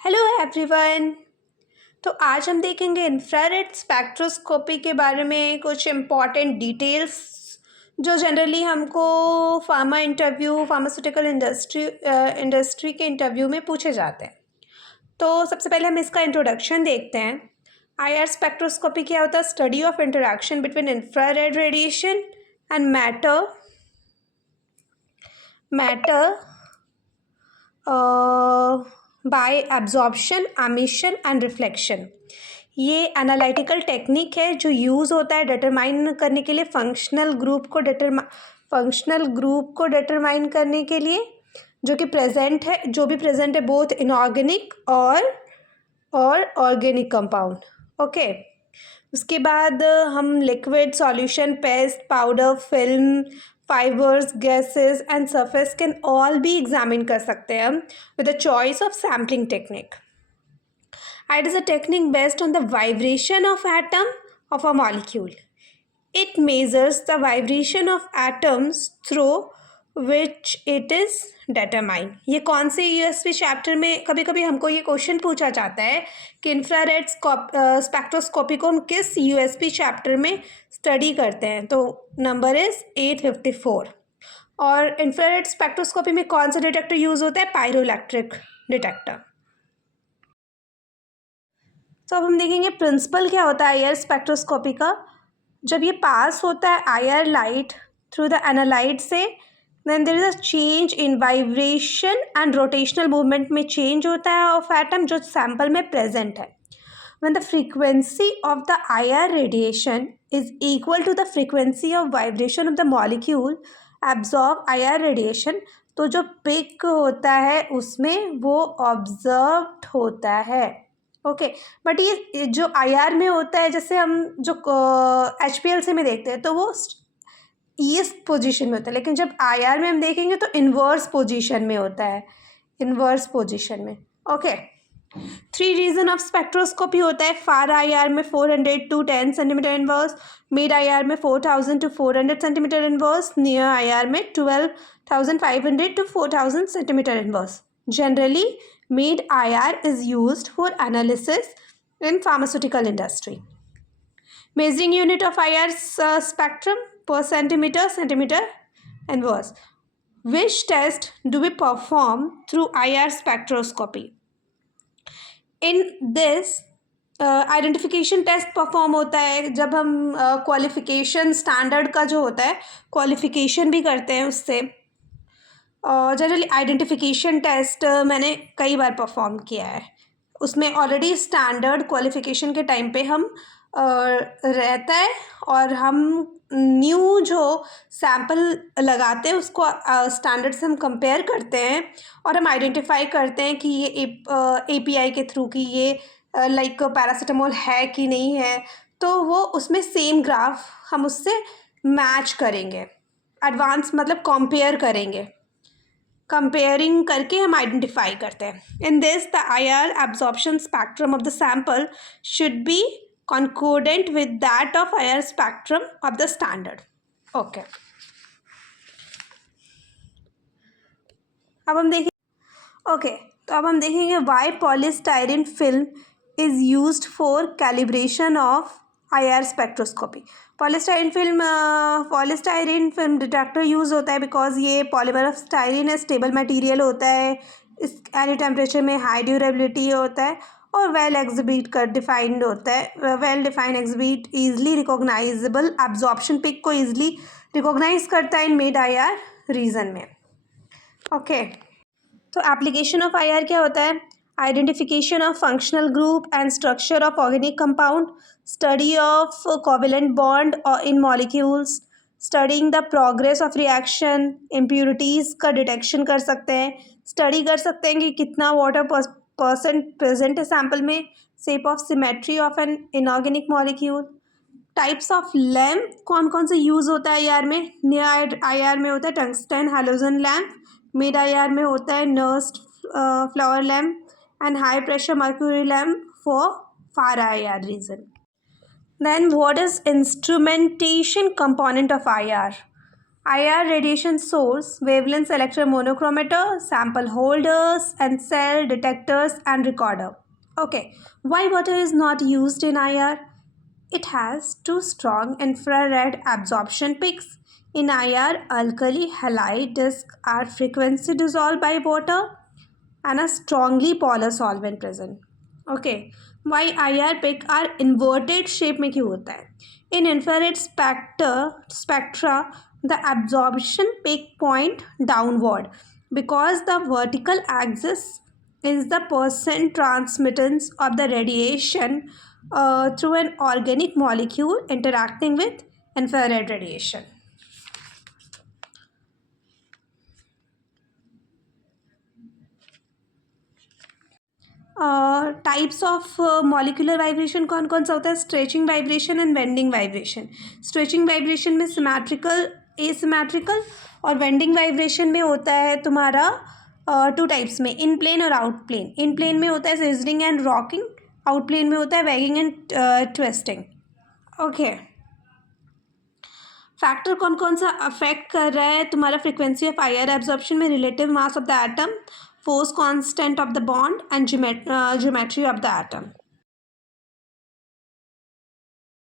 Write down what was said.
Hello everyone. तो आज हम देखेंगे इंफ्रारेड स्पेक्ट्रोस्कोपी के बारे में कुछ इम्पॉर्टेंट डिटेल्स जो जनरली हमको फार्मास्यूटिकल इंडस्ट्री के इंटरव्यू में पूछे जाते हैं। तो सबसे पहले हम इसका इंट्रोडक्शन देखते हैं। आईआर स्पेक्ट्रोस्कोपी क्या होता है? Study of interaction between infrared radiation and matter bye absorption, emission and reflection. ये एनालिटिकल टेक्निक है जो यूज़ होता है डिटरमाइन करने के लिए फंक्शनल ग्रुप को डिटरमाइन करने के लिए जो भी प्रेजेंट है बोथ इनऑर्गेनिक और ऑर्गेनिक कंपाउंड। ओके, उसके बाद हम liquid, solution, paste, powder, film, fibres, gases and surface can all भी एग्जामिन कर सकते हैं with the choice of sampling technique. It is a technique based on the vibration of atom of a molecule. It measures the vibration of atoms through which it is determined. ये कौन से USP chapter में कभी कभी हमको ये question पूछा जाता है कि इंफ्रारेड स्पेक्ट्रोस्कोपी को हम किस यूएसपी चैप्टर में स्टडी करते हैं, तो नंबर इज़ 854. और इंफ्रारेड स्पेक्ट्रोस्कोपी में कौन सा डिटेक्टर यूज़ होता है? Pyroelectric detector. तो अब हम देखेंगे प्रिंसिपल क्या होता है आईआर स्पेक्ट्रोस्कोपी का. जब ये पास होता है IR light through the analyte से, then there is a change in vibration and rotational movement में चेंज होता है ऑफ एटम जो सैंपल में प्रेजेंट है. When the frequency of the IR radiation is equal to the frequency of vibration of the molecule absorb IR radiation, तो जो pick होता है उसमें वो ऑब्जर्व्ड होता है. ओके, बट ये जो आईआर में होता है, जैसे हम जो HPLC में देखते हैं तो वो इस पोजीशन में होता है, लेकिन जब आईआर में हम देखेंगे तो इन्वर्स पोजीशन में होता है, इन्वर्स पोजीशन में. ओके, 3 रीजन ऑफ स्पेक्ट्रोस्कोपी होता है. फार आईआर में 400 to 10 centimetre inverse, mid IR में 4000 to 400 centimetre inverse, near IR में 12500 to 4000 centimetre inverse. Generally, mid IR is used for analysis in pharmaceutical industry. Measuring unit of IR spectrum per centimeter inverse. Which test do we perform through IR spectroscopy? In this, identification test perform होता है जब हम qualification standard का जो होता है qualification भी करते हैं उससे. जनरली आइडेंटिफिकेशन टेस्ट मैंने कई बार परफॉर्म किया है. उसमें ऑलरेडी स्टैंडर्ड क्वालिफिकेशन के टाइम पे हम रहता है और हम न्यू जो सैम्पल लगाते हैं उसको स्टैंडर्ड से हम कंपेयर करते हैं और हम आइडेंटिफाई करते हैं कि ये API के थ्रू कि ये लाइक पैरासीटामोल है कि नहीं है, तो वो उसमें सेम ग्राफ हम उससे मैच करेंगे. एडवांस मतलब कंपेयर करेंगे, कंपेयरिंग करके हम आइडेंटिफाई करते हैं. In this the IR absorption spectrum of the sample should be concordant with that of IR spectrum of the standard. Okay, अब हम देखेंगे why polystyrene film is used for calibration of IR spectroscopy. Polystyrene film detector use होता है because ये polymer of styrene है, stable material होता है, इस एनी टेम्परेचर में हाई ड्यूरेबिलिटी होता है और वेल डिफाइंड होता है. Well defined exhibit easily recognisable absorption pick को ईजिली रिकॉग्नाइज करता है इन मिड आईआर रीजन में. ओके, तो एप्लीकेशन ऑफ आईआर क्या होता है? Identification of functional group and structure of organic compound, study of covalent bond in molecules, studying the progress of reaction, impurities का detection कर सकते हैं, स्टडी कर सकते हैं कि कितना वाटर परसेंट प्रेजेंट है सैम्पल में, shape of symmetry of an inorganic molecule, types of lamp कौन कौन से यूज़ होता है आईआर में. नियर आईआर में होता है tungsten halogen lamp, mid IR में होता है Nernst flower lamp and high pressure mercury lamp for far IR reason. Then what is instrumentation component of IR? IR radiation source, wavelength selector, monochromator, sample holders, and cell detectors and recorder. Okay, why water is not used in IR? It has too strong infrared absorption peaks. In IR, alkali halide discs are frequency dissolved by water and a strongly polar solvent present. Okay, why IR peak are inverted shape में क्यों होता है? In infrared spectra, the absorption peak point downward because the vertical axis is the percent transmittance of the radiation through an organic molecule interacting with infrared radiation. Types of molecular vibration कौन कौन सा होता है? Stretching vibration and bending vibration. Stretching vibration में symmetrical, asymmetrical, और bending vibration में होता है तुम्हारा टू टाइप्स में, इन प्लेन और आउट प्लेन. इन प्लेन में होता है sizzling and rocking, out plane में होता है wagging and twisting. Okay, factor कौन कौन सा अफेक्ट कर रहा है तुम्हारा फ्रीक्वेंसी ऑफ आईआर एब्जॉर्प्शन में? Relative mass of the atom, force constant of the bond, and geometry of the atom.